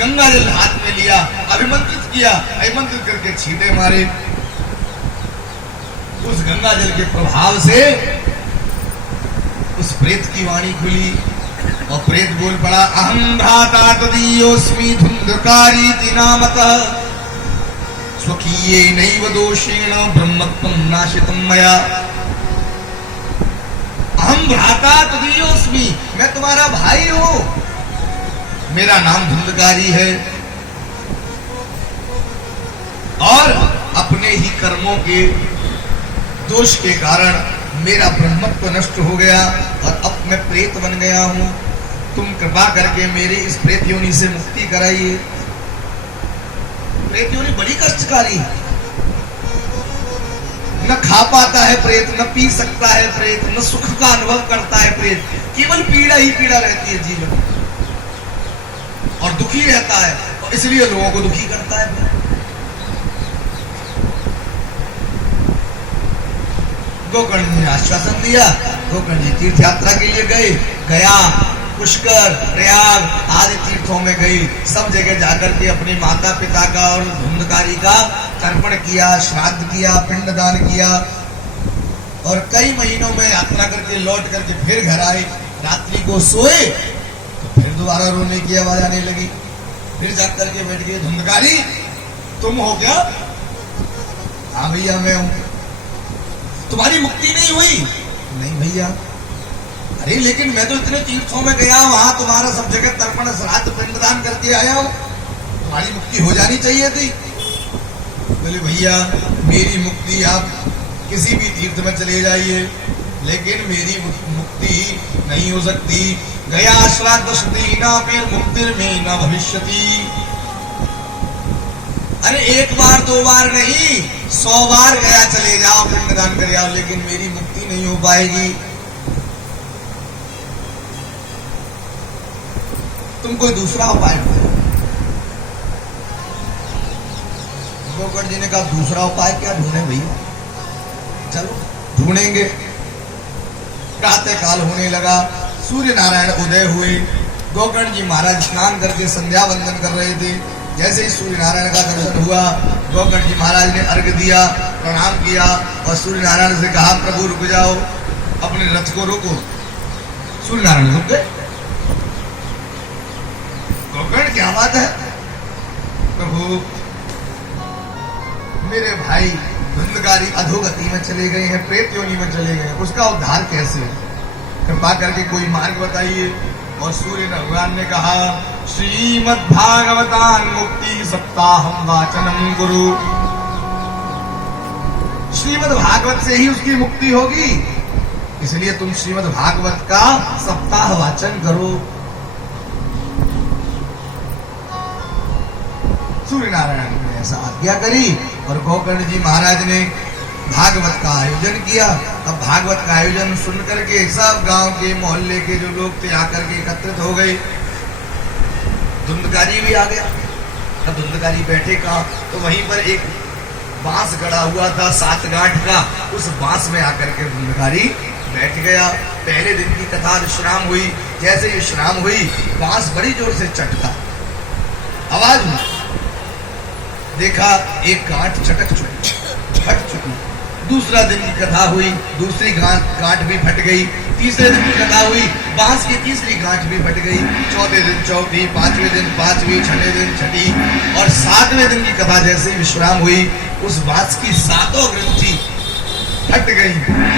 गंगा जल हाथ में लिया, अभिमंत्रित किया, अभिमंत्रित करके छींटे मारे। उस गंगा जल के प्रभाव से उस प्रेत की वाणी खुली और प्रेत बोल पड़ा, अहम भ्राता तदीयोस्मि धुंधकारीति नामतः स्वकीये नैव दोषेण ब्रह्मत्वं नाशितं मया। अहम भ्राता तदीयोस्मि, मैं तुम्हारा भाई हूं, मेरा नाम धुंधकारी है और अपने ही कर्मों के दोष के कारण मेरा ब्रह्मत्व नष्ट हो गया और अब मैं प्रेत बन गया हूं। तुम कृपा करके मेरी इस प्रेत योनि से मुक्ति कराइए। प्रेत योनि बड़ी कष्टकारी है, न खा पाता है प्रेत, न पी सकता है प्रेत, न सुख का अनुभव करता है प्रेत, केवल पीड़ा ही पीड़ा रहती है जीवन और दुखी रहता है और इसलिए लोगों को दुखी करता है। गोकर्ण जी ने आश्वासन दिया, गोकर्ण जी तीर्थ यात्रा के लिए गए, गया पुष्कर, प्रयाग आदि तीर्थों में गई, सब जगह जाकर के अपनी माता पिता का और धुंधकारी का तर्पण किया, श्राद्ध किया, पिंडदान किया और कई महीनों में यात्रा करके लौट करके फिर घर आए। रात्रि को सोए तो फिर दोबारा रोने की आवाज आने लगी, फिर जाकर के बैठ गए, धुंधकारी तुम हो क्या? हाँ भैया मैं हूं। तुम्हारी मुक्ति नहीं हुई? नहीं भैया। अरे लेकिन मैं तो इतने तीर्थों में गया, वहां तुम्हारा सब जगह तर्पण श्राद्ध पिंडदान करके आया हूं, तुम्हारी मुक्ति हो जानी चाहिए थी। बोले भैया मेरी मुक्ति आप किसी भी तीर्थ में चले जाइए, लेकिन मेरी मुक्ति नहीं हो सकती। गया श्राद्ध सतीना फिर मुक्ति में न भविष्यति। अरे एक बार दो बार नहीं, 100 बार गया चले जाओ, पिंडदान कर आओ, लेकिन मेरी मुक्ति नहीं हो पाएगी। तुम कोई दूसरा उपाय ढूंढो। गोकर्ण जी ने कहा दूसरा उपाय क्या ढूंढे भैया? चलो ढूंढेंगे। प्रातः काल होने लगा, सूर्य नारायण उदय हुए। गोकर्ण जी महाराज स्नान करके संध्या वंदन कर रहे थे। जैसे ही सूर्य नारायण का दर्शन हुआ, गोकर्ण जी महाराज ने अर्घ दिया, प्रणाम किया और सूर्य नारायण से कहा प्रभु रुक जाओ, अपने रथ को रोको। सूर्य नारायण रुक गए। गोकर्ण क्या बात है? प्रभु मेरे भाई धुंधकारी अधोगति में चले गए हैं, प्रेत योनि में चले गए, उसका उद्धार कैसे? कृपा करके कोई मार्ग बताइए। और सूर्य भगवान ने कहा श्रीमद् भागवतान मुक्ति सप्ताहम वाचनम गुरु। श्रीमद् भागवत से ही उसकी मुक्ति होगी, इसलिए तुम श्रीमद् भागवत का सप्ताह वाचन करो। सूर्य नारायण ने ऐसा आज्ञा करी और गोकर्ण जी महाराज ने भागवत का आयोजन किया। अब भागवत का आयोजन सुन करके सब गांव के मोहल्ले के जो लोग थे आकर के एकत्रित हो गए। धुंधकारी भी आ गया। अब धुंधकारी बैठे कहा तो वहीं पर एक बांस गड़ा हुआ था 7 गांठ का, उस बांस में आकर के धुंधकारी बैठ गया। पहले दिन की कथा विश्राम हुई, जैसे विश्राम हुई बांस बड़ी जोर से चटका, आवाज हुई, देखा एक गांठ चटक चुकी, फट चुकी। दूसरा दिन की कथा हुई, दूसरी गांठ भी फट गई। तीसरे दिन की कथा हुई, बांस की तीसरी गांठ भी फट गई। चौथे दिन चौथी, 5वें दिन 5वीं, 6वें दिन 6ठी और 7वें दिन की कथा जैसे विश्राम हुई, उस बांस की 7 ग्रंथि हट गई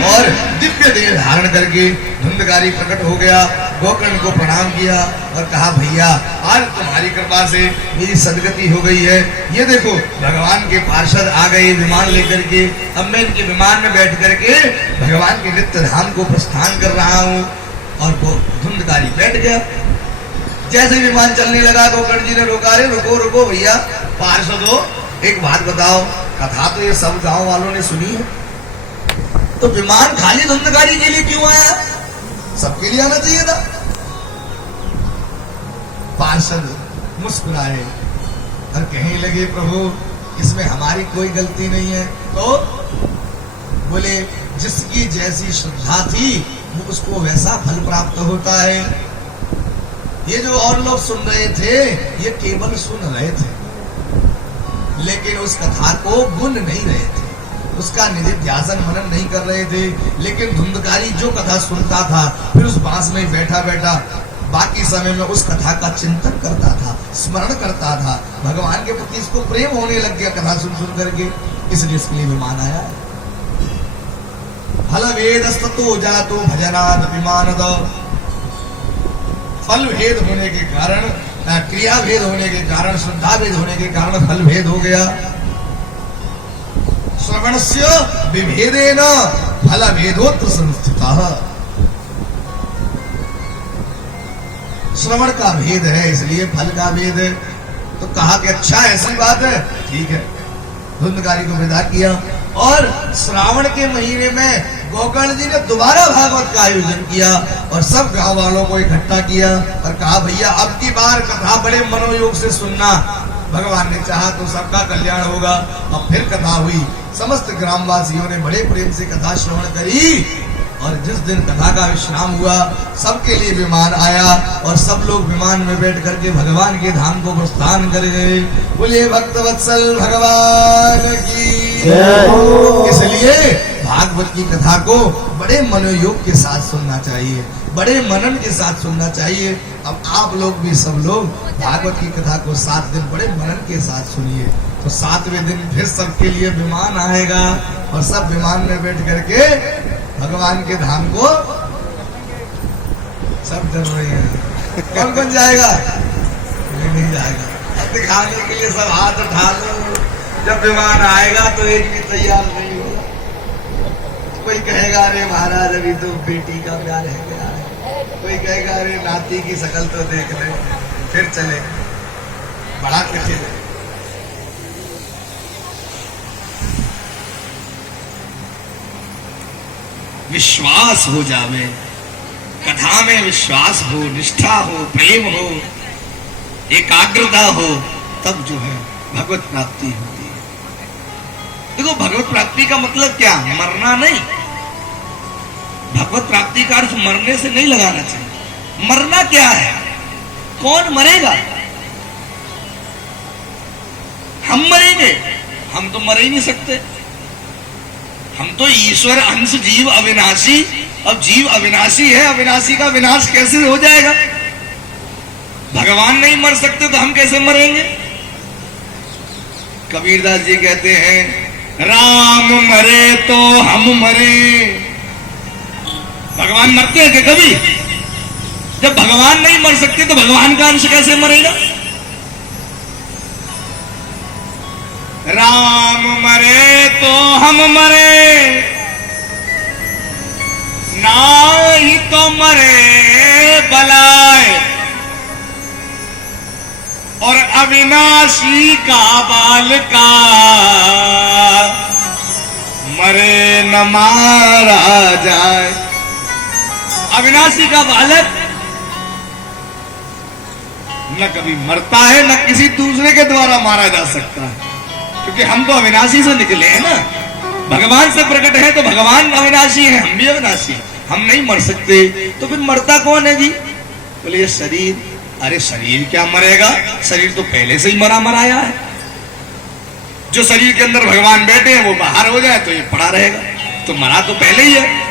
और दिव्य देह धारण करके धुंधकारी प्रकट हो गया। गोकर्ण को प्रणाम किया और कहा भैया आज तुम्हारी कृपा से मेरी सदगति हो गई है। ये देखो भगवान के पार्षद आ गए विमान लेकर के, अब मैं इनके विमान में बैठ करके भगवान के नित्य धाम को प्रस्थान कर रहा हूँ। और वो धुंधकारी बैठ गया। जैसे विमान चलने लगा गोकर्ण जी ने रोका, रे रुको रुको भैया पार्षद हो, एक बात बताओ, कथा तो ये सब गाँव वालों ने सुनी है, तो विमान खाली धुंधकारी के लिए क्यों आया? सबके लिए आना चाहिए था। पार्षद मुस्कुराए और कहने लगे प्रभु इसमें हमारी कोई गलती नहीं है। तो बोले जिसकी जैसी श्रद्धा थी वो उसको वैसा फल प्राप्त होता है। ये जो और लोग सुन रहे थे ये केवल सुन रहे थे, लेकिन उस कथा को गुन नहीं रहे थे, उसका निधिध्यासन मनन नहीं कर रहे थे। लेकिन धुंधकारी जो कथा सुनता था फिर उस बांस में बैठा बैठा बाकी समय में उस कथा का चिंतन करता था, स्मरण करता था, भगवान के प्रति इसको प्रेम होने लग गया कथा सुन सुन करके, इसलिए इसके लिए विमान आया। फल भेदस्ततो जातो भजनाद विमानद, फल भेद होने के कारण, क्रिया भेद होने के कारण, श्रद्धा भेद होने के कारण फल भेद हो गया। श्रवणस्य विभेदेन फल भेदोत्र संस्थितः, श्रवण का भेद है इसलिए फल का भेद है। तो कहा कि अच्छा ऐसी बात है, ठीक है। धुंधकारी को विदा किया और श्रावण के महीने में गोकर्ण जी ने दोबारा भागवत का आयोजन किया और सब गांव वालों को इकट्ठा किया और कहा भैया अब की बार कथा बड़े मनोयोग से सुनना, भगवान ने चाहा तो सबका कल्याण होगा। अब फिर कथा हुई, समस्त ग्रामवासियों ने बड़े प्रेम से कथा श्रवण करी और जिस दिन कथा का विश्राम हुआ सबके लिए विमान आया और सब लोग विमान में बैठ करके भगवान के धाम को प्रस्थान कर गए। बोले भक्तवत्सल भगवान की जय। इसलिए भागवत की कथा को बड़े मनोयोग के साथ सुनना चाहिए, बड़े मनन के साथ सुनना चाहिए। अब आप लोग भी सब लोग भागवत की कथा को 7 दिन बड़े मनन के साथ सुनिए, तो 7वें दिन फिर सबके लिए विमान आएगा और सब विमान में बैठ करके भगवान के धाम को सब डर रहे हैं। कौन कौन जाएगा? नहीं जाएगा। अब दिखाने के लिए सब हाथ उठा लो, जब विमान आएगा तो एक भी तैयार नहीं होगा। कोई कहेगा अरे महाराज अभी तो बेटी का प्यार है क्या है, कोई कहेगा अरे नाती की शकल तो देख ले फिर चले। बड़ा कठिन है। विश्वास हो जावे, कथा में विश्वास हो, निष्ठा हो, प्रेम हो, एकाग्रता हो, तब जो है भगवत प्राप्ति होती है। देखो भगवत प्राप्ति का मतलब क्या? मरना नहीं। भगवत प्राप्ति का अर्थ मरने से नहीं लगाना चाहिए। मरना क्या है? कौन मरेगा? हम मरेंगे? हम तो मर ही नहीं सकते। हम तो ईश्वर अंश जीव अविनाशी। अब जीव अविनाशी है, अविनाशी का विनाश कैसे हो जाएगा? भगवान नहीं मर सकते तो हम कैसे मरेंगे? कबीरदास जी कहते हैं राम मरे तो हम मरे। भगवान मरते हैं क्या कभी? जब भगवान नहीं मर सकते तो भगवान का अंश कैसे मरेगा? राम मरे तो हम मरे, नाही तो मरे बलाए, और अविनाशी का बाल का मरे न मारा जाए। अविनाशी का बालक न कभी मरता है न किसी दूसरे के द्वारा मारा जा सकता है, क्योंकि हम तो अविनाशी से निकले हैं ना। भगवान से प्रकट है तो भगवान अविनाशी है, हम भी अविनाशी हैं। हम नहीं मर सकते तो फिर मरता कौन है जी? बोले ये शरीर। अरे शरीर क्या मरेगा? शरीर तो पहले से ही मरा मराया है। जो शरीर के अंदर भगवान बैठे हैं वो बाहर हो जाए तो ये पड़ा रहेगा, तो मरा तो पहले ही है।